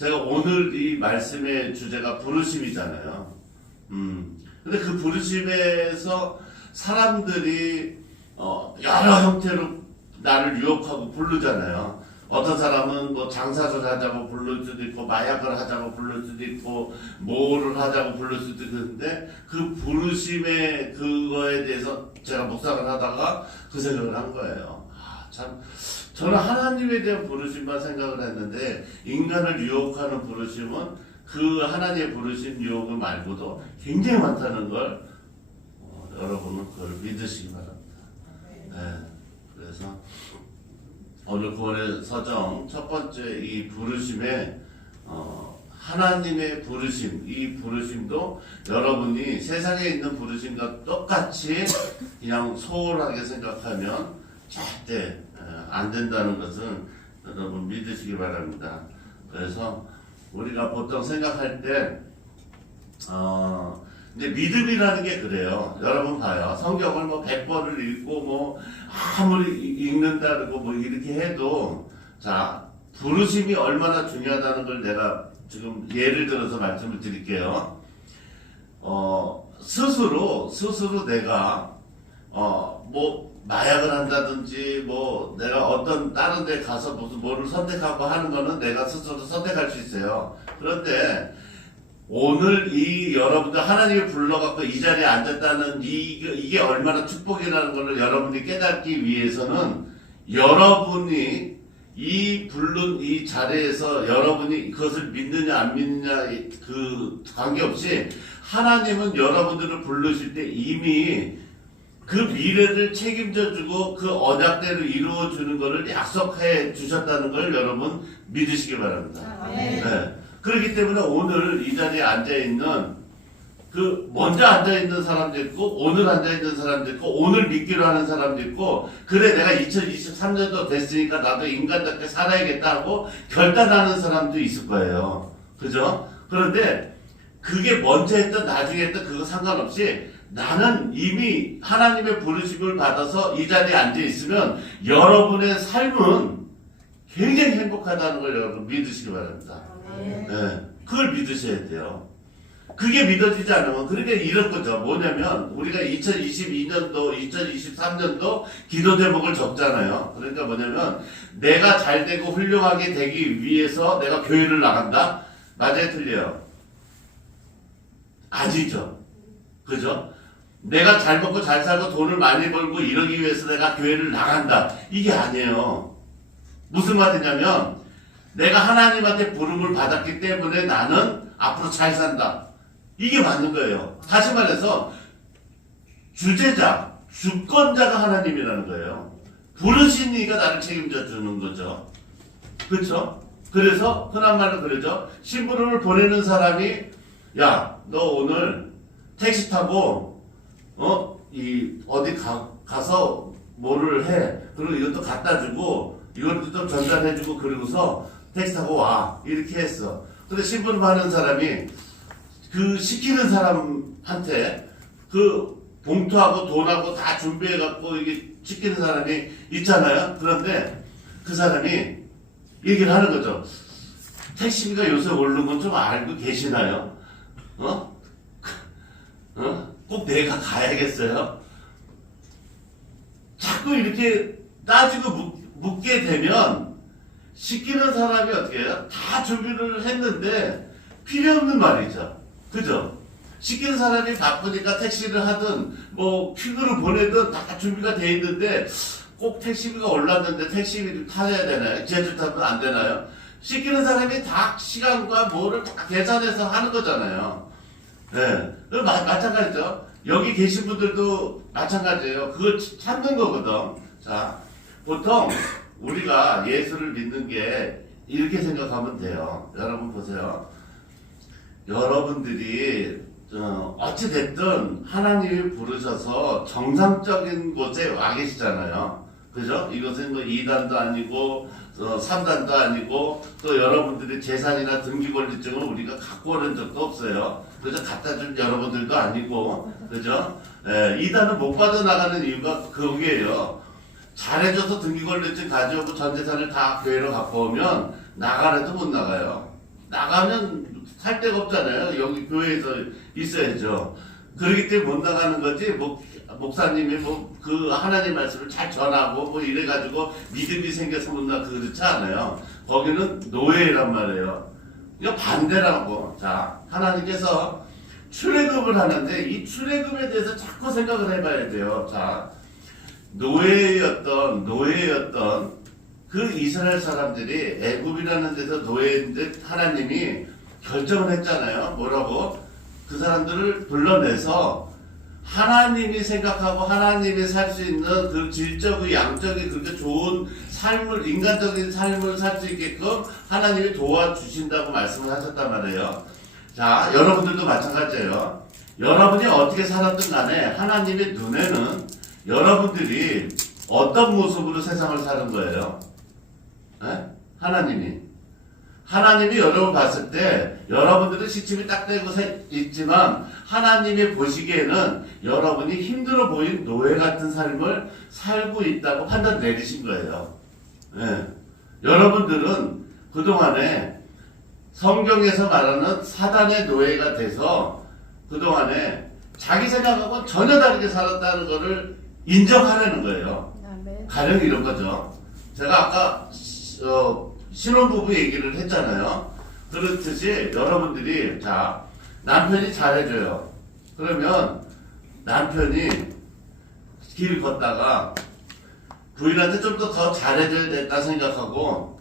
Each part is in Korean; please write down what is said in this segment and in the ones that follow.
제가 오늘 이 말씀의 주제가 부르심이잖아요. 근데 그 부르심에서 사람들이 여러 형태로 나를 유혹하고 부르잖아요. 어떤 사람은 뭐 장사를 하자고 부를 수도 있고, 마약을 하자고 부를 수도 있고, 뭐를 하자고 부를 수도 있는데, 그 부르심의 그거에 대해서 제가 묵상을 하다가 그 생각을 한 거예요. 참, 저는 하나님에 대한 부르심만 생각을 했는데, 인간을 유혹하는 부르심은 그 하나님의 부르심 유혹을 말고도 굉장히 많다는 걸 여러분은 그걸 믿으시기 바랍니다. 네, 그래서 오늘 구원의 서정 첫 번째 이 부르심에 하나님의 부르심, 이 부르심도 여러분이 세상에 있는 부르심과 똑같이 그냥 소홀하게 생각하면 절대 안 된다는 것은 여러분 믿으시기 바랍니다. 그래서 우리가 보통 생각할 때 이제 믿음이라는 게 그래요. 여러분 봐요. 성경을 뭐 100번을 읽고 뭐 아무리 읽는다 그러고 뭐 이렇게 해도 자, 부르심이 얼마나 중요하다는 걸 내가 지금 예를 들어서 말씀을 드릴게요. 스스로 내가 뭐 마약을 한다든지 뭐 내가 어떤 다른 데 가서 무슨 뭐를 선택하고 하는 거는 내가 스스로 선택할 수 있어요. 그런데 오늘 이 여러분들 하나님이 불러갖고 이 자리에 앉았다는 이게 얼마나 축복이라는 것을 여러분이 깨닫기 위해서는 여러분이 이 부른 이 자리에서 여러분이 그것을 믿느냐 안 믿느냐 그 관계없이 하나님은 여러분들을 부르실 때 이미 그 미래를 책임져주고 그 언약대로 이루어주는 것을 약속해 주셨다는 걸 여러분 믿으시기 바랍니다. 네. 그렇기 때문에 오늘 이 자리에 앉아있는 그 먼저 앉아있는 사람도 있고 오늘 앉아있는 사람도 있고 오늘 믿기로 하는 사람도 있고 그래 내가 2023년도 됐으니까 나도 인간답게 살아야겠다 하고 결단하는 사람도 있을 거예요. 그죠? 그런데 그게 먼저 했든 나중에 했든 그거 상관없이 나는 이미 하나님의 부르심을 받아서 이 자리에 앉아있으면 여러분의 삶은 굉장히 행복하다는 걸 여러분 믿으시기 바랍니다. 네, 그걸 믿으셔야 돼요. 그게 믿어지지 않으면 그러니까 이런 거죠. 뭐냐면 우리가 2022년도, 2023년도 기도 제목을 적잖아요. 그러니까 뭐냐면 내가 잘 되고 훌륭하게 되기 위해서 내가 교회를 나간다? 맞아요, 틀려요? 아니죠. 그죠? 내가 잘 먹고 잘 살고 돈을 많이 벌고 이러기 위해서 내가 교회를 나간다. 이게 아니에요. 무슨 말이냐면 내가 하나님한테 부름을 받았기 때문에 나는 앞으로 잘 산다. 이게 맞는 거예요. 다시 말해서 주제자, 주권자가 하나님이라는 거예요. 부르신 이가 나를 책임져 주는 거죠. 그렇죠? 그래서 흔한 말로 그러죠. 심부름을 보내는 사람이 야, 너 오늘 택시 타고 어디 가서 뭐를 해. 그리고 이것도 갖다 주고 이것도 좀 전달해주고 그러고서 택시 타고 와. 이렇게 했어. 근데 심부름하는 사람이 그 시키는 사람한테 그 봉투하고 돈하고 다 준비해갖고 이게 시키는 사람이 있잖아요. 그런데 그 사람이 얘기를 하는 거죠. 택시비가 요새 오르는 건 좀 알고 계시나요? 꼭 내가 가야겠어요? 자꾸 이렇게 따지고 묻게 되면 시키는 사람이 어떻게 해요? 다 준비를 했는데 필요 없는 말이죠. 그죠? 시키는 사람이 바쁘니까 택시를 하든 뭐 퀵으로 보내든 다 준비가 돼 있는데 꼭 택시비가 올랐는데 택시비를 타야 되나요? 제주 타면 안 되나요? 시키는 사람이 다 시간과 뭐를 다 계산해서 하는 거잖아요. 네. 마찬가지죠. 여기 계신 분들도 마찬가지예요. 그걸 찾는 거거든. 자, 보통 우리가 예수를 믿는 게 이렇게 생각하면 돼요. 여러분 보세요. 여러분들이 어찌됐든 하나님이 부르셔서 정상적인 곳에 와 계시잖아요. 그죠? 이것은 뭐 2단도 아니고 3단도 아니고 또 여러분들이 재산이나 등기권리증을 우리가 갖고 오는 적도 없어요. 그죠? 갖다 준 여러분들도 아니고 그죠? 2단은 못 받아나가는 이유가 그거예요. 잘해줘서 등기권리증 가져오고 전재산을 다 교회로 갖고 오면 나가래도 못 나가요. 나가면 살 데가 없잖아요. 여기 교회에서 있어야죠. 그렇기 때문에 못 나가는 거지. 목사님이 그 하나님 말씀을 잘 전하고 이래가지고 믿음이 생겨서 못 나가 그렇지 않아요. 거기는 노예란 말이에요. 이거 반대라고. 자, 하나님께서 출애굽을 하는데 이 출애굽에 대해서 자꾸 생각을 해봐야 돼요. 자, 노예였던 그 이스라엘 사람들이 애굽이라는 데서 노예인데 하나님이 결정을 했잖아요. 뭐라고? 그 사람들을 불러내서 하나님이 생각하고 하나님이 살 수 있는 그 질적이 양적이 그렇게 좋은 삶을, 인간적인 삶을 살 수 있게끔 하나님이 도와주신다고 말씀을 하셨단 말이에요. 자, 여러분들도 마찬가지예요. 여러분이 어떻게 살았든 간에 하나님의 눈에는 여러분들이 어떤 모습으로 세상을 사는 거예요? 네? 하나님이 여러분 봤을 때 여러분들은 시침이 딱 되고 있지만 하나님이 보시기에는 여러분이 힘들어 보인 노예 같은 삶을 살고 있다고 판단 내리신 거예요. 네. 여러분들은 그동안에 성경에서 말하는 사단의 노예가 돼서 그동안에 자기 생각하고 전혀 다르게 살았다는 것을 인정하려는 거예요. 가령 이런 거죠. 제가 아까 신혼부부 얘기를 했잖아요. 그렇듯이 여러분들이 자, 남편이 잘해줘요. 그러면 남편이 길 걷다가 부인한테 좀 더 잘해줘야 됐다 생각하고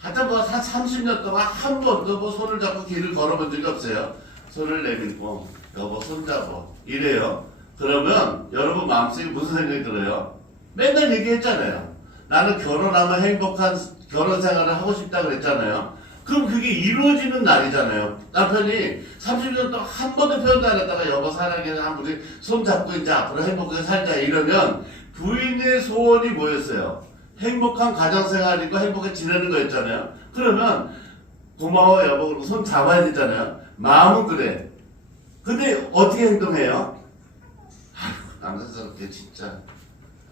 하여튼 한 30년 동안 한 번도 손을 잡고 길을 걸어본 적이 없어요. 손을 내밀고 여보 손잡어 이래요. 그러면 여러분 마음속에 무슨 생각이 들어요? 맨날 얘기했잖아요. 나는 결혼하면 행복한 결혼 생활을 하고 싶다 그랬잖아요. 그럼 그게 이루어지는 날이잖아요. 남편이 30년 동안 한 번도 표현도 안 했다가 여보 사랑해 한 분이 손잡고 이제 앞으로 행복하게 살자 이러면 부인의 소원이 뭐였어요? 행복한 가정생활이고 행복하게 지내는 거였잖아요. 그러면 고마워 여보 그러고 손 잡아야 되잖아요. 마음은 그래. 근데 어떻게 행동해요? 아이고 남자스럽게 진짜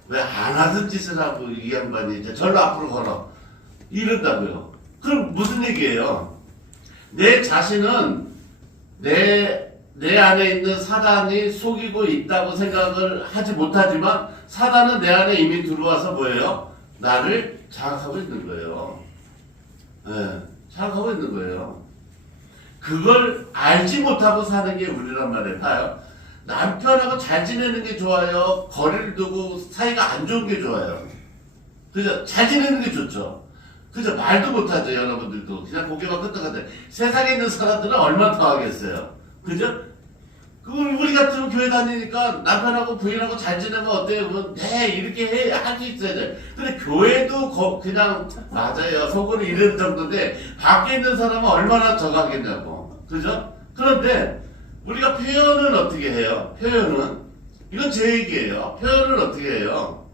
왜 안 하던 짓을 하고 이 양반이 이제 절로 앞으로 걸어 이런다고요. 그럼 무슨 얘기예요? 내 자신은 내 안에 있는 사단이 속이고 있다고 생각을 하지 못하지만 사단은 내 안에 이미 들어와서 뭐예요? 나를 장악하고 있는 거예요. 네, 장악하고 있는 거예요. 그걸 알지 못하고 사는 게 우리란 말이에요. 봐요. 남편하고 잘 지내는 게 좋아요? 거리를 두고 사이가 안 좋은 게 좋아요? 그죠? 잘 지내는 게 좋죠? 그죠? 말도 못하죠, 여러분들도. 그냥 고개만 끄덕하는데 세상에 있는 사람들은 얼마나 더 하겠어요? 그죠? 우리 같은 교회 다니니까 남편하고 부인하고 잘 지내면 어때요? 네, 이렇게 해. 할 수 있어야 돼. 근데 교회도 그냥, 맞아요. 속으로 이런 정도인데, 밖에 있는 사람은 얼마나 저가겠냐고. 그죠? 그런데, 우리가 표현은 어떻게 해요? 표현은? 이건 제 얘기예요. 표현을 어떻게 해요?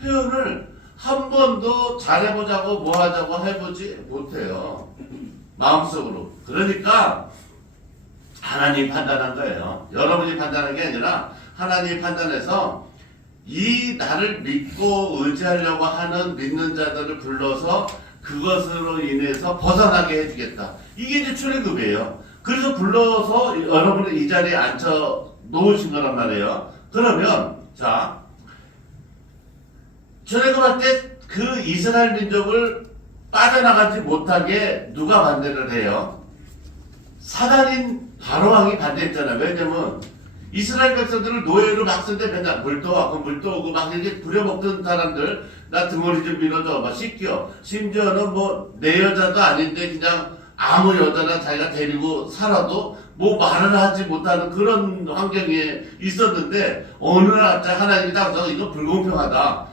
표현을 한 번도 잘해보자고 뭐 하자고 해보지 못해요. 마음속으로. 그러니까, 하나님이 판단한 거예요. 여러분이 판단한 게 아니라 하나님이 판단해서 이 나를 믿고 의지하려고 하는 믿는 자들을 불러서 그것으로 인해서 벗어나게 해주겠다. 이게 이제 출애굽이에요. 그래서 불러서 여러분을 이 자리에 앉혀 놓으신 거란 말이에요. 그러면 자 출애굽할 때 그 이스라엘 민족을 빠져나가지 못하게 누가 반대를 해요? 사단인 바로왕이 반대했잖아요. 왜냐면 이스라엘 백성들을 노예로 막 쓰는데 맨날 물도 와고 물도 오고 막 이렇게 부려먹던 사람들 나 등허리 좀 밀어줘 막 씻겨. 심지어는 뭐 내 여자도 아닌데 그냥 아무 여자나 자기가 데리고 살아도 뭐 말을 하지 못하는 그런 환경에 있었는데 어느 날 하나님이 딱 이거 불공평하다.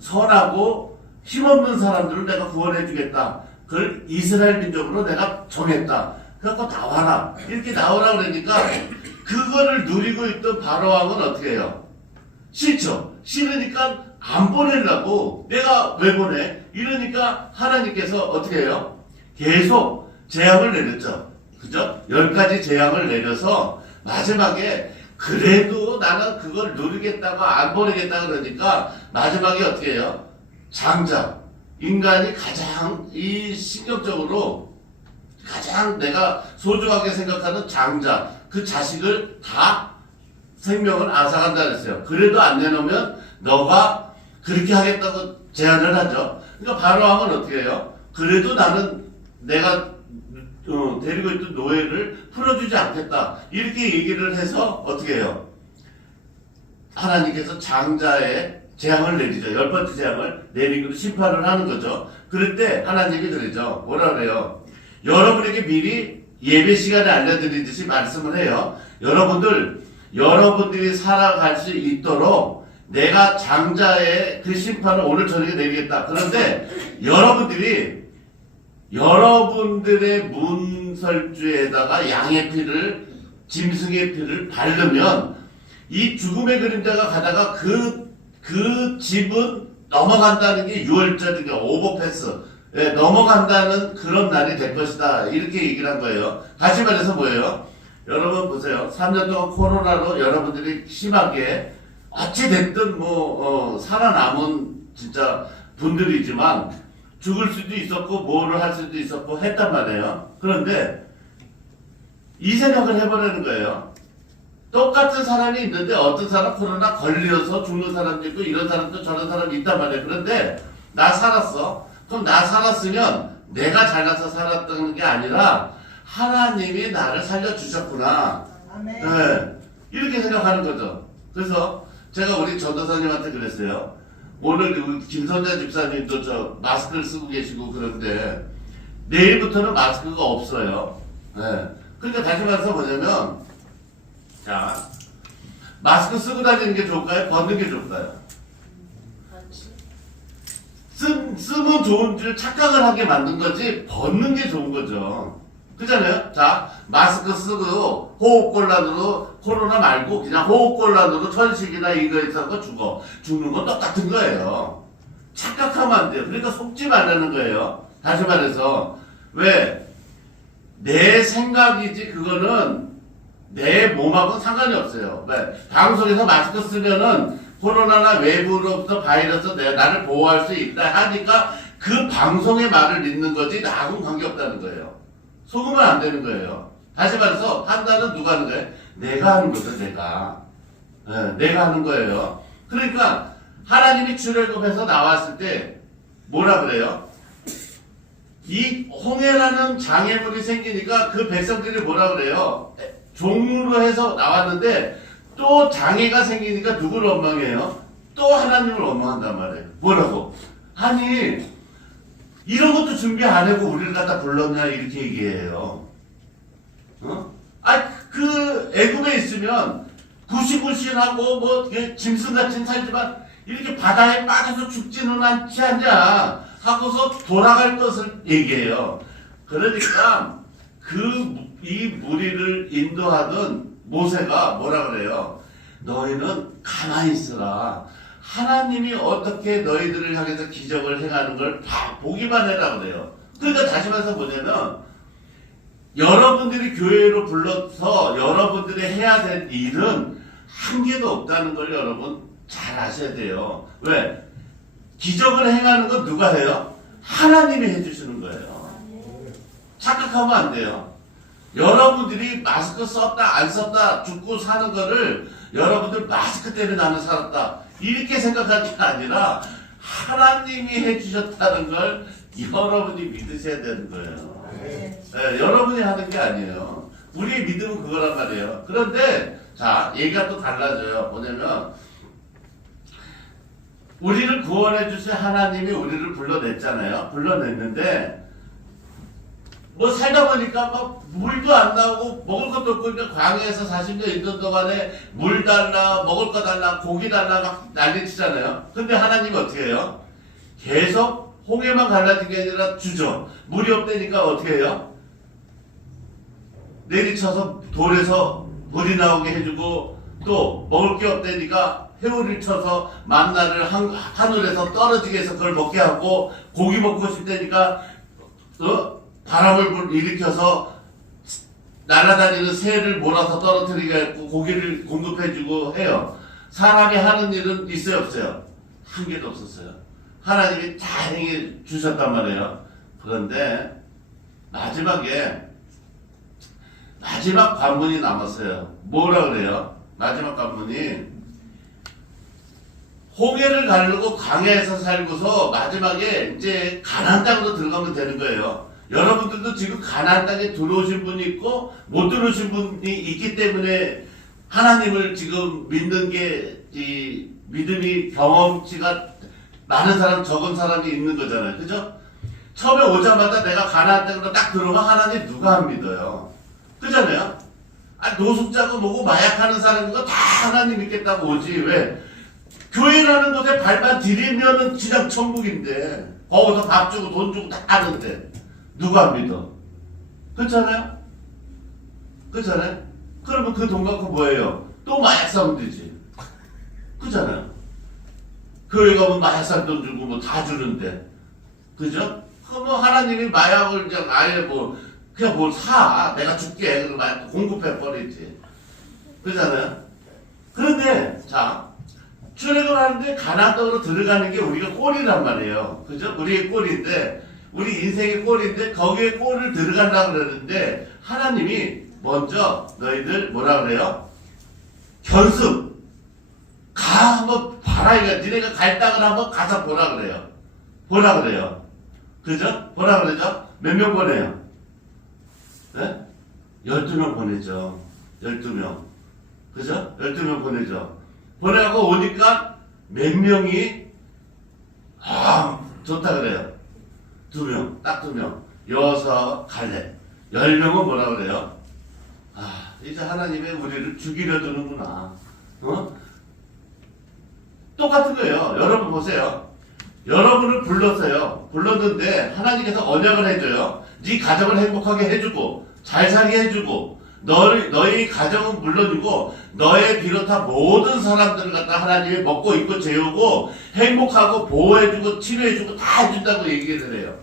선하고 힘없는 사람들을 내가 구원해 주겠다. 그걸 이스라엘 민족으로 내가 정했다. 그래갖고 나와라. 이렇게 나오라 그러니까 그거를 누리고 있던 바로왕은 어떻게 해요? 싫죠. 싫으니까 안 보내려고 내가 왜 보내? 이러니까 하나님께서 어떻게 해요? 계속 재앙을 내렸죠. 그죠? 10가지 재앙을 내려서 마지막에 그래도 나는 그걸 누리겠다고 안 보내겠다 그러니까 마지막에 어떻게 해요? 장자. 인간이 가장 이 신경적으로 가장 내가 소중하게 생각하는 장자, 그 자식을 다 생명을 앗아간다 그랬어요. 그래도 안 내놓으면 너가 그렇게 하겠다고 제안을 하죠. 그러니까 바로왕은 어떻게 해요? 그래도 나는 내가 데리고 있던 노예를 풀어주지 않겠다. 이렇게 얘기를 해서 어떻게 해요? 하나님께서 장자의 재앙을 내리죠. 10번째 재앙을 내리고 심판을 하는 거죠. 그럴 때 하나님이 그러죠. 뭐라 그래요? 여러분에게 미리 예배 시간에 알려드리듯이 말씀을 해요. 여러분들이 살아갈 수 있도록 내가 장자의 그 심판을 오늘 저녁에 내리겠다. 그런데 여러분들의 문설주에다가 양의 피를, 짐승의 피를 바르면 이 죽음의 그림자가 가다가 그 집은 넘어간다는 게 6월절이니까 오버패스, 넘어간다는 그런 날이 될 것이다. 이렇게 얘기를 한 거예요. 다시 말해서 뭐예요? 여러분 보세요. 3년 동안 코로나로 여러분들이 심하게 어찌됐든 살아남은 진짜 분들이지만 죽을 수도 있었고 뭐를 할 수도 있었고 했단 말이에요. 그런데 이 생각을 해보라는 거예요. 똑같은 사람이 있는데 어떤 사람 코로나 걸려서 죽는 사람도 있고 이런 사람도 저런 사람이 있단 말이에요. 그런데 나 살았어. 그럼 나 살았으면 내가 잘나서 살았다는 게 아니라 하나님이 나를 살려주셨구나. 네. 이렇게 생각하는 거죠. 그래서 제가 우리 전도사님한테 그랬어요. 오늘 김선자 집사님도 저 마스크를 쓰고 계시고 그런데 내일부터는 마스크가 없어요. 네. 그러니까 다시 말해서 뭐냐면 자, 마스크 쓰고 다니는 게 좋을까요? 벗는 게 좋을까요? 쓰면 좋은 줄 착각을 하게 만든 거지 벗는 게 좋은 거죠. 그잖아요? 자, 마스크 쓰고 호흡곤란으로 코로나 말고 그냥 호흡곤란으로 천식이나 이거 있어서 죽는 건 똑같은 거예요. 착각하면 안 돼요. 그러니까 속지 말라는 거예요. 다시 말해서 왜? 내 생각이지 그거는 내 몸하고는 상관이 없어요. 왜? 방송에서 마스크 쓰면은 코로나나 외부로부터 바이러스 나를 보호할 수 있다 하니까 그 방송의 말을 믿는 거지 나하고는 관계없다는 거예요. 속으면 안 되는 거예요. 다시 말해서 판단은 누가 하는 거예요? 내가 하는 거죠. 내가 하는 거예요. 그러니까 하나님이 출애굽해서 나왔을 때 뭐라 그래요? 이 홍해라는 장애물이 생기니까 그 백성들이 뭐라 그래요? 종으로 해서 나왔는데 또 장애가 생기니까 누구를 원망해요? 또 하나님을 원망한단 말이에요. 뭐라고? 아니 이런 것도 준비 안 하고 우리를 갖다 불렀냐 이렇게 얘기해요. 그 애굽에 있으면 구시구시하고 뭐 짐승같이 살지만 이렇게 바다에 빠져서 죽지는 않지 않냐 하고서 돌아갈 것을 얘기해요. 그러니까 이 무리를 인도하던 모세가 뭐라 그래요? 너희는 가만히 있으라. 하나님이 어떻게 너희들을 향해서 기적을 행하는 걸 보기만 해라 그래요. 그러니까 다시 말해서 뭐냐면 여러분들이 교회로 불러서 여러분들이 해야 될 일은 한 개도 없다는 걸 여러분 잘 아셔야 돼요. 왜? 기적을 행하는 건 누가 해요? 하나님이 해주시는 거예요. 착각하면 안 돼요. 여러분들이 마스크 썼다 안 썼다 죽고 사는 거를 여러분들 마스크 때문에 나는 살았다 이렇게 생각하는 게 아니라 하나님이 해주셨다는 걸 여러분이 믿으셔야 되는 거예요. 여러분이 하는 게 아니에요. 우리의 믿음은 그거란 말이에요. 그런데 자 얘기가 또 달라져요. 뭐냐면 우리를 구원해 주신 하나님이 우리를 불러냈잖아요. 불러냈는데 뭐 살다 보니까 막 물도 안 나오고 먹을 것도 없고 그러니까 광야에서 40년 있는 동안에 물 달라 먹을 거 달라 고기 달라 막 난리치잖아요. 근데 하나님이 어떻게 해요? 계속 홍해만 갈라진 게 아니라 주죠. 물이 없다니까 어떻게 해요? 내리쳐서 돌에서 물이 나오게 해주고 또 먹을 게 없다니까 회오리를 쳐서 만나를 하늘에서 떨어지게 해서 그걸 먹게 하고 고기 먹고 싶다니까 바람을 일으켜서 날아다니는 새를 몰아서 떨어뜨리게 하고 고기를 공급해주고 해요. 사람이 하는 일은 있어요 없어요? 한 개도 없었어요. 하나님이 다 행해 주셨단 말이에요. 그런데 마지막 관문이 남았어요. 뭐라 그래요? 마지막 관문이 홍해를 가르고 광야에서 살고서 마지막에 이제 가나안 땅으로 들어가면 되는 거예요. 여러분들도 지금 가나안 땅에 들어오신 분이 있고 못 들어오신 분이 있기 때문에 하나님을 지금 믿는 게 이 믿음이 경험치가 많은 사람 적은 사람이 있는 거잖아요. 그죠? 처음에 오자마자 내가 가나안 땅으로 딱 들어오면 하나님 누가 안 믿어요? 그잖아요? 노숙자고 뭐고 마약하는 사람이고 다 하나님 믿겠다고 오지. 왜? 교회라는 곳에 발만 디디면은 그냥 천국인데 거기서 밥 주고 돈 주고 다 하는데 누가 안 믿어? 그렇잖아요? 그렇잖아요? 그러면 그 돈 갖고 뭐예요? 또 마약 사면 되지. 그렇잖아요? 교회 가면 마약 살 돈 주고 뭐 다 주는데 그죠? 그럼 뭐 하나님이 마약을 그냥 아예 뭐 그냥 뭘 사. 내가 줄게. 그러면 공급해 버리지. 그렇잖아요? 그런데 자 출애굽하는데 가나안 땅으로 들어가는 게 우리가 골이란 말이에요. 그죠? 우리의 골인데 우리 인생의 골인데 거기에 골을 들어가려고 그러는데 하나님이 먼저 너희들 뭐라 그래요? 견습 가 한번 봐라 이거. 니네가 갈 땅을 한번 가서 보라 그래요. 보라 그래요. 그죠? 보라 그러죠? 몇 명 보내요? 네? 12명 보내죠. 12명. 그죠? 12명 보내죠. 보내고 오니까 몇 명이 좋다 그래요. 2명, 딱 2명. 여호수아와 갈렙. 10명은 뭐라 그래요? 이제 하나님이 우리를 죽이려 두는구나. 똑같은 거예요. 여러분 보세요. 여러분을 불렀어요. 불렀는데 하나님께서 언약을 해줘요. 네 가정을 행복하게 해주고 잘 살게 해주고 너희 가정은 물론이고 너의 비롯한 모든 사람들을 갖다 하나님이 먹고 입고 재우고 행복하고 보호해주고 치료해주고 다 해준다고 얘기를 해요.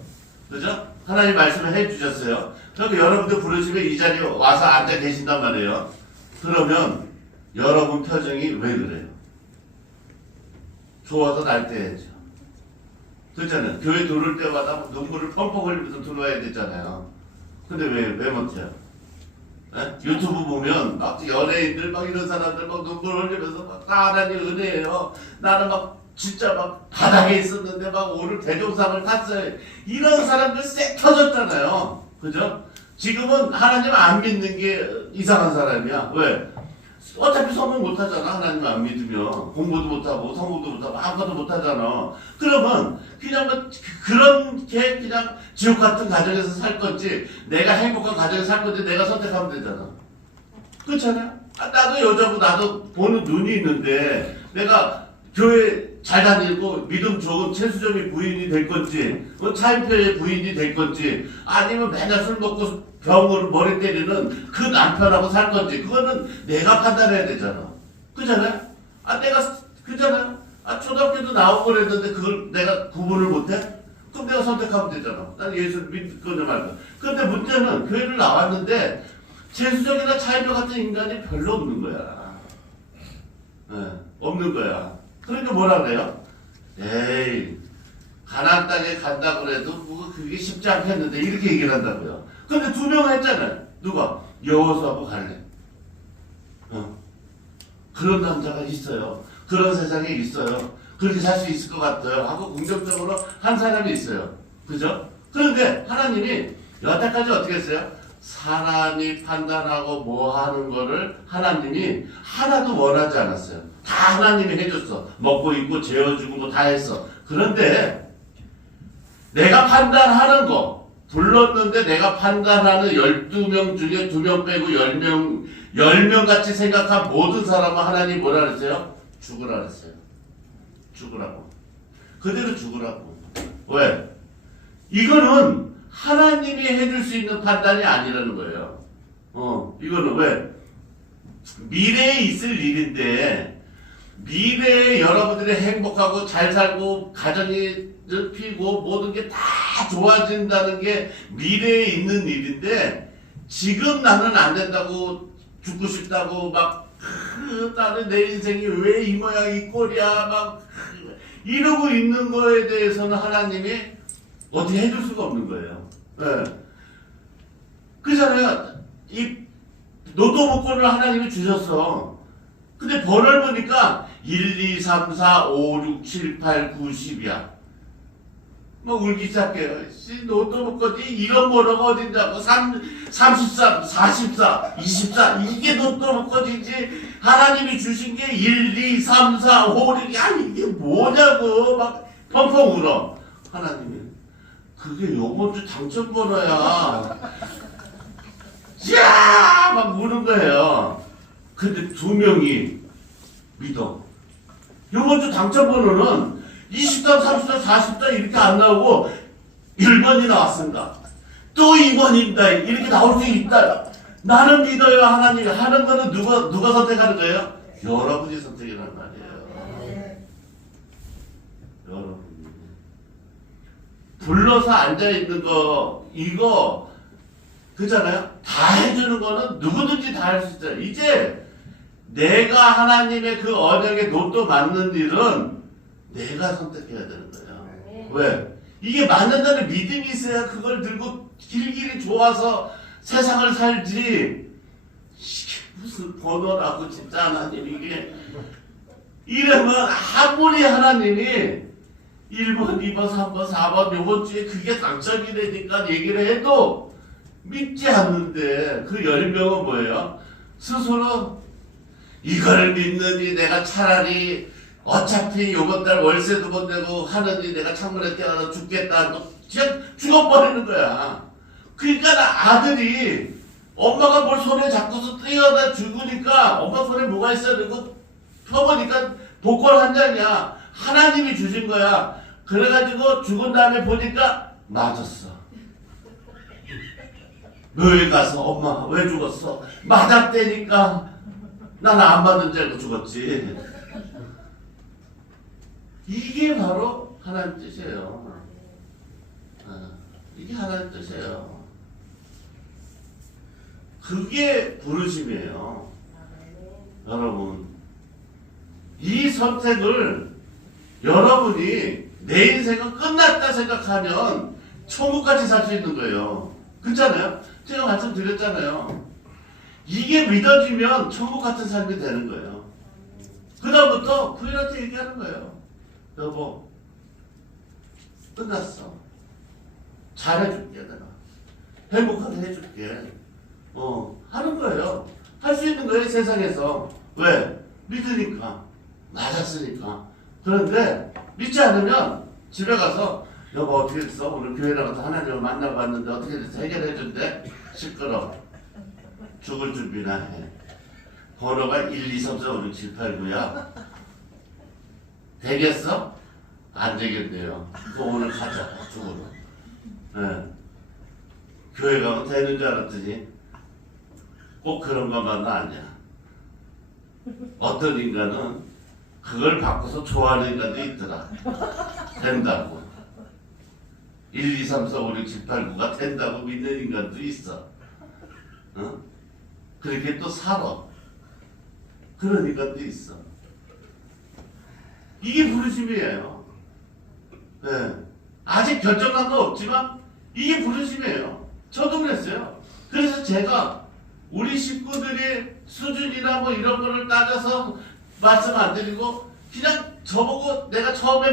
그죠? 하나님 말씀을 해주셨어요. 그럼 여러분들 부르시면 이 자리에 와서 앉아 계신단 말이에요. 그러면 여러분 표정이 왜 그래요? 좋아서 날때야죠. 그렇잖아요. 교회 들어올 때마다 눈물을 펑펑 흘리면서 들어와야 되잖아요. 근데 왜 못해요? 네? 유튜브 보면 막 연예인들 막 이런 사람들 막 눈물 흘리면서 막 하나님 은혜예요. 나는 막 진짜 막 바닥에 있었는데 막 오늘 대종상을 탔어요. 이런 사람들 쎄 터졌잖아요. 그죠? 지금은 하나님 안 믿는 게 이상한 사람이야. 왜? 어차피 성공 못하잖아. 하나님 안 믿으면 공부도 못하고 성공도 못하고 아무것도 못하잖아. 그러면 그냥 뭐 그렇게 그냥 지옥 같은 가정에서 살 건지 내가 행복한 가정에서 살 건지 내가 선택하면 되잖아. 그렇잖아요. 나도 여자고 나도 보는 눈이 있는데 내가 교회 잘 다니고 믿음 좋은 최수정이 부인이 될 건지 차인표의 부인이 될 건지 아니면 맨날 술 먹고 병으로 머리 때리는 그 남편하고 살 건지 그거는 내가 판단해야 되잖아. 그잖아요? 그잖아요? 초등학교도 나오고 그랬는데 그걸 내가 구분을 못해? 그럼 내가 선택하면 되잖아. 난 예수를 믿을 거냐 말까. 근데 문제는 교회를 나왔는데 최수정이나 차인표 같은 인간이 별로 없는 거야. 네, 없는 거야. 그러니까 뭐라 그래요? 에이 가나안 땅에 간다고 그래도 뭐 그게 쉽지 않겠는데 이렇게 얘기를 한다고요. 근데 2명 했잖아요. 누가? 여호수아하고 갈렙. 그런 남자가 있어요. 그런 세상에 있어요. 그렇게 살 수 있을 것 같아요. 하고 긍정적으로 한 사람이 있어요. 그죠? 그런데 하나님이 여태까지 어떻게 했어요? 사람이 판단하고 뭐 하는 거를 하나님이 하나도 원하지 않았어요. 다 하나님이 해줬어. 먹고 입고 재워주고 뭐 다 했어. 그런데 내가 판단하는 거 불렀는데 내가 판단하는 12명 중에 2명 빼고 10명 같이 생각한 모든 사람은 하나님 뭐라 그랬어요? 죽으라 그랬어요. 죽으라고. 그대로 죽으라고. 왜? 이거는 하나님이 해줄 수 있는 판단이 아니라는 거예요. 이거는 왜? 미래에 있을 일인데 미래에 여러분들이 행복하고 잘 살고 가정이 피고 모든 게 다 좋아진다는 게 미래에 있는 일인데 지금 나는 안 된다고 죽고 싶다고 막 나는 내 인생이 왜 이 모양 이 꼴이야 막 이러고 있는 거에 대해서는 하나님이 어떻게 해줄 수가 없는 거예요. 네. 그잖아요. 이 로또 복권을 하나님이 주셨어. 근데 번호를 보니까 1, 2, 3, 4, 5, 6, 7, 8, 9, 10이야. 뭐 울기 시작해요. 로또 복권이 이런 번호가 어딘다고. 33, 44, 24 이게 로또 복권이지. 하나님이 주신 게 1, 2, 3, 4, 5, 6 야 이게 뭐냐고 막 펑펑 울어. 하나님이 그게 요번 주 당첨 번호야. 야! 막 우는 거예요. 근데 두 명이 믿어. 요번 주 당첨 번호는 20단, 30단, 40단 이렇게 안 나오고 1번이 나왔습니다. 또 2번입니다. 이렇게 나올 수 있다. 나는 믿어요. 하나님이 하는 거는 누가 선택하는 거예요? 여러분이 선택이란 말이에요. 여러분이. 불러서 앉아있는 거 이거 그잖아요. 다 해주는 거는 누구든지 다 할 수 있어요. 이제 내가 하나님의 그 언약에 노또 맞는 일은 내가 선택해야 되는 거예요. 왜? 이게 맞는다는 믿음이 있어야 그걸 들고 길길이 좋아서 세상을 살지. 이게 무슨 번호라고 진짜 하나님 이게 이러면 아무리 하나님이 1번, 2번, 3번, 4번 요번 주에 그게 당첨이 되니까 얘기를 해도 믿지 않는데 그 10명은 뭐예요? 스스로 이걸 믿느니 내가 차라리 어차피 요번 달 월세 두 번 내고 하느니 내가 창문에 뛰어나서 죽겠다. 그냥 죽어버리는 거야. 그러니까 아들이 엄마가 뭘 손에 잡고서 뛰어나 죽으니까 엄마 손에 뭐가 있어야 되고 펴보니까 복권 한 장이야. 하나님이 주신 거야. 그래가지고 죽은 다음에 보니까 맞았어. 묘에 가서 엄마 왜 죽었어? 맞았대니까 나는 안 맞는 줄 알고 죽었지. 이게 바로 하나님 뜻이에요. 이게 하나님 뜻이에요. 그게 부르심이에요. 여러분 이 선택을 여러분이 내 인생은 끝났다 생각하면 천국같이 살 수 있는 거예요. 그렇잖아요? 제가 말씀드렸잖아요. 이게 믿어지면 천국 같은 삶이 되는 거예요. 그 다음부터 부인한테 얘기하는 거예요. 여보 끝났어. 잘해줄게 내가. 행복하게 해줄게. 하는 거예요. 할 수 있는 거예요 세상에서. 왜? 믿으니까. 맞았으니까. 그런데 믿지 않으면 집에 가서 여보 어떻게 됐어? 오늘 교회 나가서 하나님을 만나고 왔는데 어떻게 됐어? 해결해 준대? 시끄러. 죽을 준비나 해. 번호가 1, 2, 3, 4, 5, 6, 7, 8, 9야. 되겠어? 안 되겠네요. 또 오늘 가자. 죽으러. 네. 교회 가면 되는 줄 알았더니 꼭 그런 것만은 아니야. 어떤 인간은 그걸 바꿔서 좋아하는 인간도 있더라. 된다고. 1, 2, 3, 4, 5, 6, 7, 8, 9가 된다고 믿는 인간도 있어. 그렇게 또 살아. 그런 인간도 있어. 이게 부르심이에요. 네. 아직 결정난 거 없지만 이게 부르심이에요. 저도 그랬어요. 그래서 제가 우리 식구들의 수준이나 뭐 이런 거를 따져서 말씀 안 드리고 그냥 저보고 내가 처음에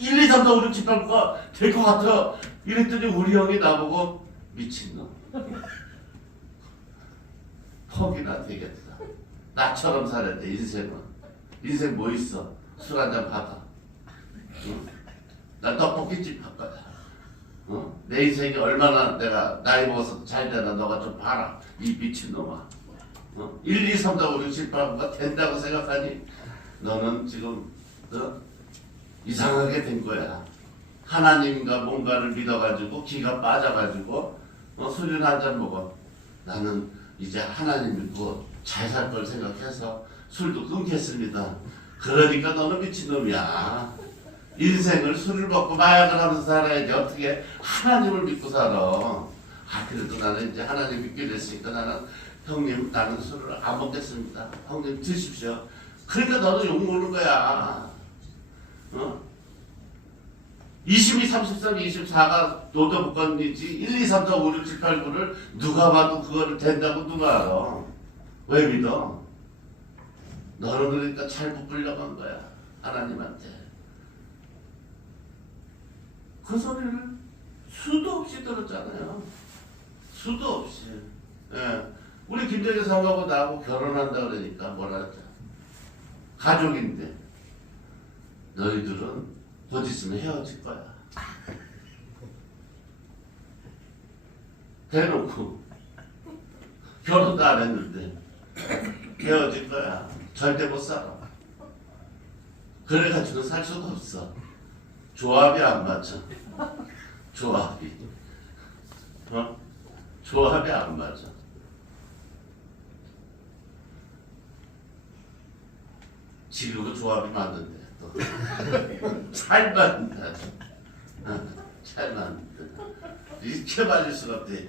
1, 2, 3, 4, 5, 6, 7, 8, 9가 될 것 같아. 이랬더니 우리 형이 나보고 미친놈. 퍽이나 되겠다. 나처럼 살아야 돼 인생은. 인생 뭐 있어? 술 한잔 받아. 응? 나 떡볶이집 할 거야. 내 인생이 얼마나 내가 나이 먹어서 잘 되나 너가 좀 봐라. 이 미친놈아. 1, 2, 3, 4, 5, 6, 7, 8, 9가 된다고 생각하니 너는 지금 이상하게 된 거야. 하나님과 뭔가를 믿어가지고 기가 빠져가지고 술이나 한잔 먹어. 나는 이제 하나님 믿고 잘 살 걸 생각해서 술도 끊겠습니다. 그러니까 너는 미친놈이야. 인생을 술을 먹고 마약을 하면서 살아야지 어떻게 하나님을 믿고 살아. 그래도 나는 이제 하나님 믿게 됐으니까 형님 나는 술을 안 먹겠습니다. 형님 드십시오. 그러니까 너도 욕 먹는 거야. 22, 33, 24가 노도북건이지 1, 2, 3, 4, 5, 6, 7, 8, 9를 누가 봐도 그거를 된다고 누가 알아? 왜 믿어? 너는 그러니까 잘 부풀려간 거야. 하나님한테. 그 소리를 수도 없이 들었잖아요. 수도 없이. 예. 우리 김정일 사모하고 나하고 결혼한다 그러니까 뭐라 하자. 가족인데 너희들은 곧 있으면 헤어질 거야. 대놓고 결혼도 안 했는데 헤어질 거야. 절대 못 살아. 그래가지고 살 수가 없어. 조합이 안 맞아. 조합이. 조합이 안 맞아. 지금은 조합이 맞는데 또 잘 맞는다. 잘 맞는다. 이렇게 맞을 수가 없대.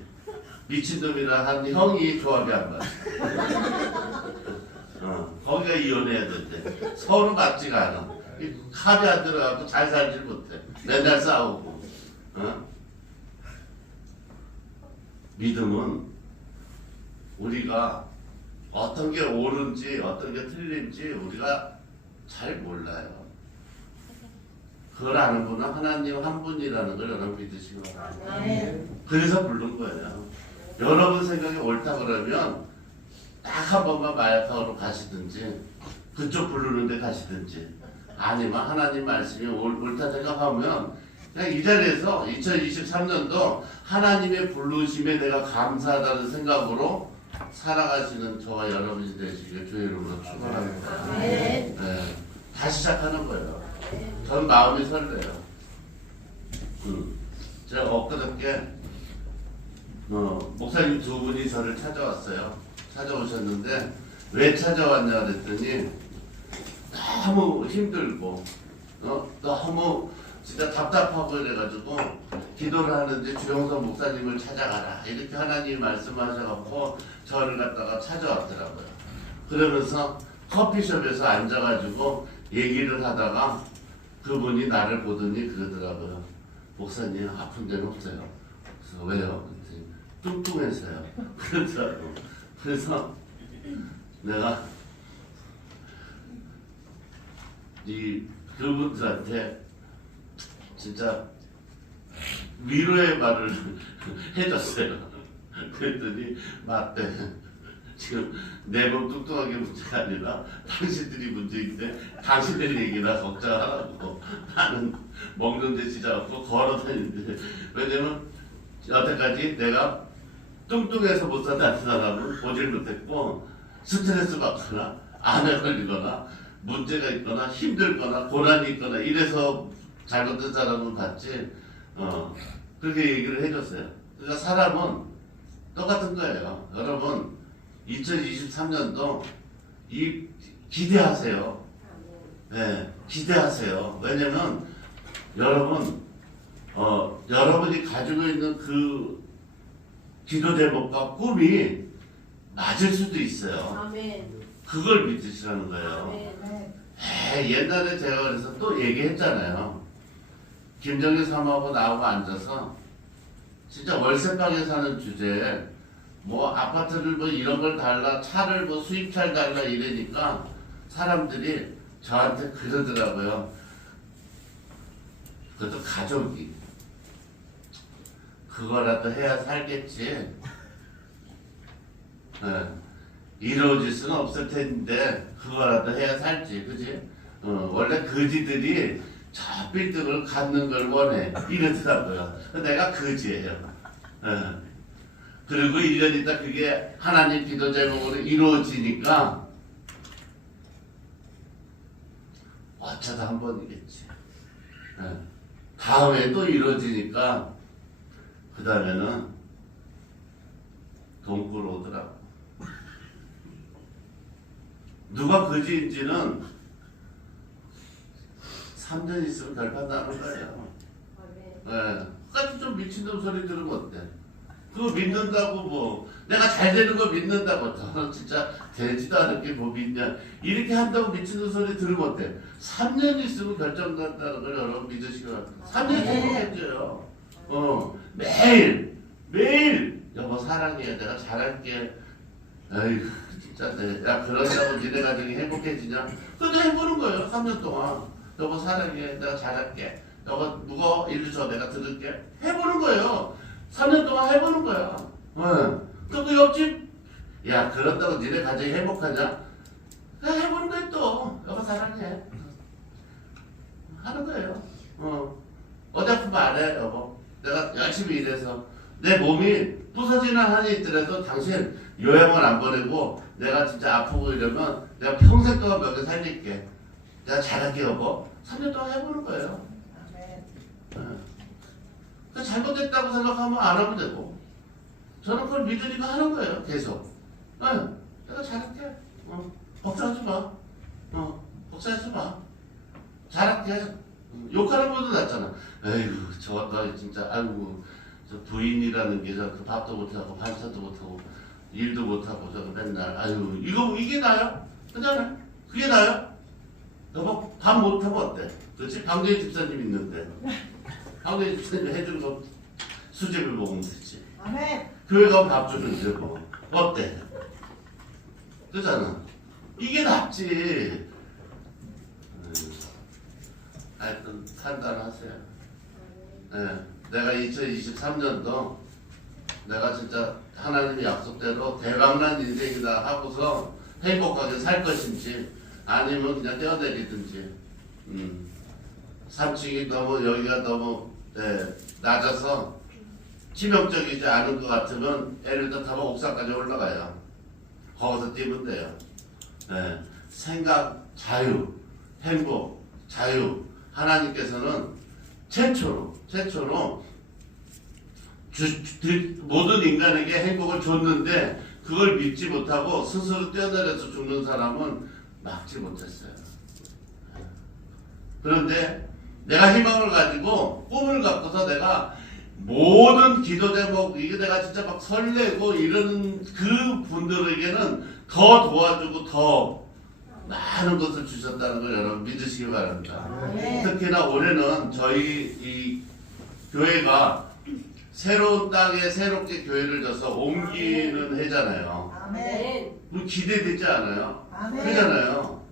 미친놈이랑 한 형이 조합이 안 맞아. 거기가 이혼해야 된대. 서로 맞지가 않아. 합이 안 들어가고 잘 살질 못해. 맨날 싸우고. 믿음은 우리가 어떤 게 옳은지 어떤 게 틀린지 우리가 잘 몰라요. 그걸 아는 분은 하나님 한 분이라는 걸 여러분 믿으시고 그래서 부른 거예요. 여러분 생각이 옳다 그러면 딱 한 번만 마약하러 가시든지 그쪽 부르는 데 가시든지 아니면 하나님 말씀이 옳다 생각하면 그냥 이 자리에서 2023년도 하나님의 부르심에 내가 감사하다는 생각으로 살아가시는 저와 여러분이 되시길 주의 이름으로 축원합니다. 네. 다시 시작하는 거예요. 전 마음이 설레요. 제가 엊그저께 목사님 두 분이 저를 찾아왔어요. 찾아오셨는데 왜 찾아왔냐 그랬더니 너무 힘들고 너무 진짜 답답하고 이래가지고 기도를 하는데 주영선 목사님을 찾아가라 이렇게 하나님이 말씀하셔갖고 저를 갖다가 찾아왔더라고요. 그러면서 커피숍에서 앉아가지고 얘기를 하다가 그분이 나를 보더니 그러더라고요. 목사님 아픈 데는 없어요. 그래서 왜요? 그랬더니 뚱뚱해서요. 그러더라고. 그래서 내가 그분들한테 진짜 위로의 말을 해줬어요. 그랬더니 맞대. 지금 내 몸 뚱뚱하게 문제가 아니라 당신들이 문제인데 당신들 얘기나 걱정하라고. 나는 먹는 데 지자고 걸어다니는데 왜냐면 여태까지 내가 뚱뚱해서 못 산다는 사람은 보질 못했고 스트레스 받거나 암에 걸리거나 문제가 있거나 힘들거나 고난이 있거나 이래서 잘못된 사람은 봤지. 그렇게 얘기를 해줬어요. 그러니까 사람은 똑같은 거예요. 여러분 2023년도 기대하세요. 네, 기대하세요. 왜냐면 여러분 여러분이 가지고 있는 그 기도 제목과 꿈이 맞을 수도 있어요. 아멘. 그걸 믿으시라는 거예요. 옛날에 제가 그래서 또 얘기했잖아요. 김정일 사모하고 나하고 앉아서 진짜 월세방에 사는 주제에 뭐 아파트를 뭐 이런 걸 달라 차를 뭐 수입차를 달라 이러니까 사람들이 저한테 그러더라고요. 그것도 가족이 그거라도 해야 살겠지. 이루어질 수는 없을 텐데 그거라도 해야 살지, 그지? 원래 거지들이 저 빌딩을 갖는 걸 원해 이러더라고요. 내가 거지예요. 그리고 1년 있다 그게 하나님 기도 제목으로 이루어지니까 어쩌다 한 번이겠지. 다음에 또 이루어지니까 그 다음에는 돈꾸러 오더라고. 누가 거지인지는 3년 있으면 결판 나는 거예요. 끝까지 좀 미친놈 소리 들으면 어때? 그거 믿는다고 뭐 내가 잘 되는 거 믿는다고 너는 진짜 되지도 않은 게 뭐 믿냐 이렇게 한다고 미치는 소리 들으면 어때? 3년 있으면 결정된다는 걸 여러분 믿으시기 바랍니다. 3년 있으면 결정해요. 매일 여보 사랑해 내가 잘할게. 아이고 진짜 야 그러자고 니네 가정이 행복해지냐? 근데 해보는 거예요. 3년 동안 여보 사랑해 내가 잘할게. 여보 누구 일로 줘 내가 들을게. 해보는 거예요. 3년 동안 해보는 거야. 그 옆집 야 그런다고 니네 가정이 행복하냐? 그냥 해보는 거야 또. 여보 사랑해 하는 거예요. 어디 아프면 말해 여보. 내가 열심히 일해서 내 몸이 부서지는 한이 있더라도 당신 요양원 안 보내고 내가 진짜 아프고 이러면 내가 평생 동안 먹여 살릴게. 내가 잘할게 여보. 3년 동안 해보는 거예요. 잘못됐다고 생각하면 안 하면 되고 저는 그걸 믿으니까 하는 거예요. 계속. 내가 잘할게. 걱정하지 마. 걱정하지 마. 잘할게. 욕하는 것도 낫잖아. 에이구 너 진짜 아이고 저 부인이라는 게 저 그 밥도 못하고 반찬도 못하고 일도 못하고 저거 맨날 아유 이게 나야? 그잖아. 그게 나야? 여보 밥 못하면 어때? 그렇지? 방대희 집사님 있는데 방대희 집사님 해준 거 수제비 먹으면 되지. 아멘. 교회 가면 밥 주는데 뭐 어때? 그잖아. 이게 낫지. 하여튼 판단하세요. 내가 2023년도 내가 진짜 하나님의 약속대로 대박난 인생이다 하고서 행복하게 살 것인지 아니면 그냥 떼어내리든지 3층이 너무 여기가 너무 낮아서 치명적이지 않은 것 같으면 예를 들어 타면 옥상까지 올라가요. 거기서 뛰면 돼요. 생각 자유, 행복, 자유 하나님께서는 최초로 모든 인간에게 행복을 줬는데 그걸 믿지 못하고 스스로 뛰어내려서 죽는 사람은 막지 못했어요. 그런데 내가 희망을 가지고 꿈을 갖고서 내가 모든 기도 제목 이게 내가 진짜 막 설레고 이런 그 분들에게는 더 도와주고 더 많은 것을 주셨다는 걸 여러분 믿으시기 바랍니다. 특히나 올해는 저희 이 교회가 새로운 땅에 새롭게 교회를 져서 옮기는 해잖아요. 아멘. 기대되지 않아요? 아멘. 그러잖아요.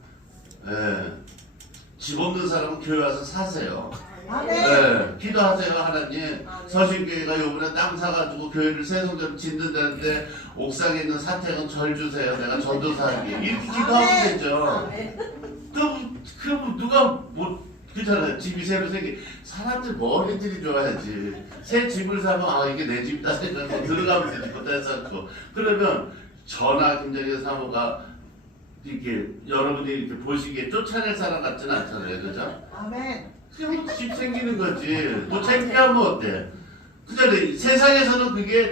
집 없는 사람은 교회 와서 사세요. 아멘. 기도하세요. 하나님 서신교회가 요번에 땅 사가지고 교회를 새 성전을 짓는다는데 옥상에 있는 사택은 절 주세요. 내가 전도사하게 이렇게 기도하면 되죠. 그럼 누가 못 그렇잖아요. 집이 새로 생기 사람들 머리들이 좋아야지. 새 집을 사면 이게 내 집이다 생각하고 들어가면 되지. 그때서 그러면 저나 김정일 사모가 이렇게 여러분이 이렇게 보시기에 쫓아낼 사람 같지는 않잖아요. 그죠? 아멘. 그냥 집 생기는 거지. 뭐 창피하면 어때? 그잖아요. 세상에서는 그게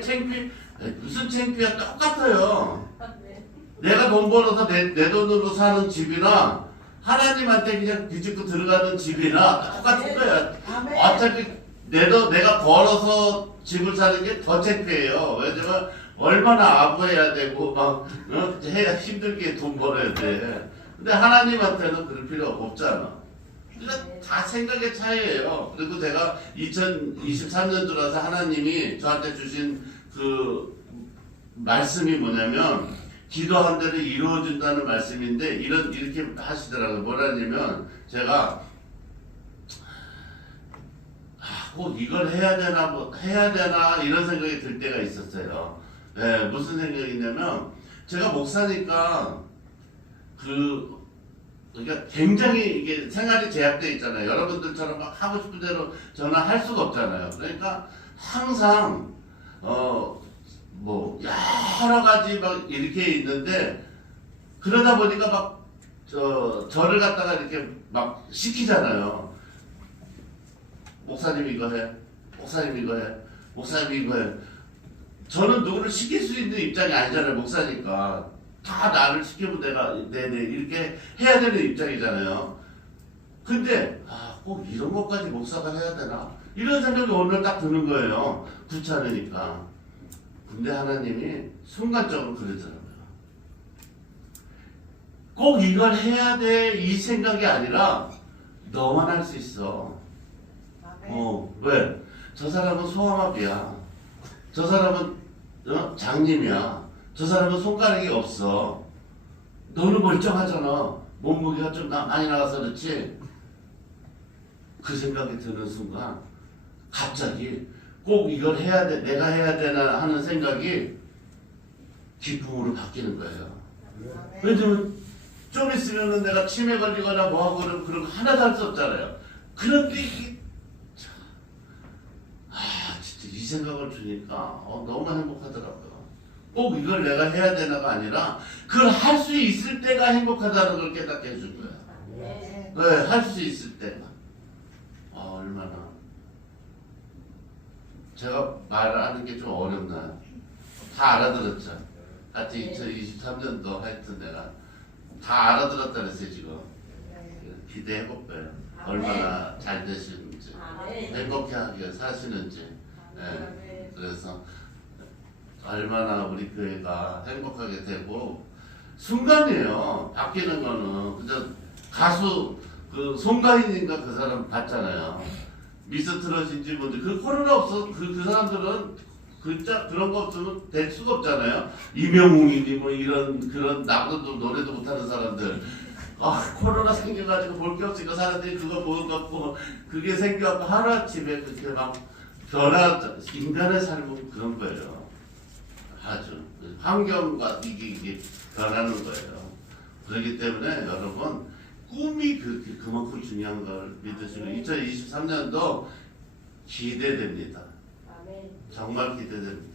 무슨 창피야 똑같아요. 내가 돈 벌어서 내 돈으로 사는 집이나 하나님한테 그냥 비집고 들어가는 집이나 똑같은 거야. 아멘. 어차피 내가 벌어서 집을 사는 게 더 창피해요. 왜냐면 얼마나 아부해야 되고 막 해야 힘들게 돈 벌어야 돼. 근데 하나님한테는 그럴 필요 없잖아. 그러니까 다 생각의 차이예요. 그리고 제가 2023년 들어서 하나님이 저한테 주신 그 말씀이 뭐냐면 기도한 대로 이루어진다는 말씀인데 이렇게 하시더라고요. 뭐라냐면 제가 꼭 이걸 해야 되나 이런 생각이 들 때가 있었어요. 무슨 생각이냐면 제가 목사니까 그러니까 굉장히 이게 생활이 제약돼 있잖아요. 여러분들처럼 막 하고 싶은 대로 저는 할 수가 없잖아요. 그러니까 항상 뭐 여러 가지 막 이렇게 있는데 그러다 보니까 막 저를 갖다가 이렇게 막 시키잖아요. 목사님 이거 해, 목사님 이거 해, 목사님 이거 해. 저는 누구를 시킬 수 있는 입장이 아니잖아요. 목사니까 다 나를 시키면 내가 네네 이렇게 해야 되는 입장이잖아요. 근데 꼭 이런 것까지 목사가 해야 되나 이런 생각이 오늘 딱 드는 거예요. 귀찮으니까. 근데 하나님이 순간적으로 그러더라고요. 꼭 이걸 해야 돼 이 생각이 아니라 너만 할 수 있어. 왜? 저 사람은 소아마비야. 저 사람은 장님이야. 저 사람은 손가락이 없어. 너는 멀쩡하잖아. 몸무게가 좀 많이 나가서 그렇지. 그 생각이 드는 순간 갑자기 꼭 이걸 해야 돼, 내가 해야 되나 하는 생각이 기쁨으로 바뀌는 거예요. 왜냐면 좀 있으면은 내가 치매 걸리거나 뭐 하고 그런 거 하나도 할 수 없잖아요. 그런데 진짜 이 생각을 주니까 너무 행복하더라고요. 꼭 이걸 내가 해야 되나가 아니라 그걸 할 수 있을 때가 행복하다는 걸 깨닫게 해준 거예요. 네. 네, 할 수 있을 때가. 얼마나. 제가 말하는 게 좀 어렵나요? 다 알아들었죠? 하여튼 2023년도 하여튼 내가 다 알아들었다 그랬어요, 지금. 기대해볼 거예요. 얼마나 잘 되시는지. 행복하게 사시는지. 네. 그래서 얼마나 우리 교회가 행복하게 되고 순간이에요. 바뀌는 거는 그저 가수 그 송가인인가 그 사람 봤잖아요. 미스트롯인지 뭔지 그 코로나 없어 그 사람들은 글자 그런 거 없으면 될 수가 없잖아요. 이명웅이니 뭐 이런 그런 나보다 노래도 못하는 사람들. 코로나 생겨가지고 볼 게 없으니까 사람들이 그거 보고 그게 생겨갖고 하루아침에 그렇게 막 인간의 삶은 그런 거예요. 아주 환경과 이게 변하는 거예요. 그렇기 때문에 여러분 꿈이 그만큼 중요한 걸 믿으시고 2023년도 기대됩니다. 정말 기대됩니다.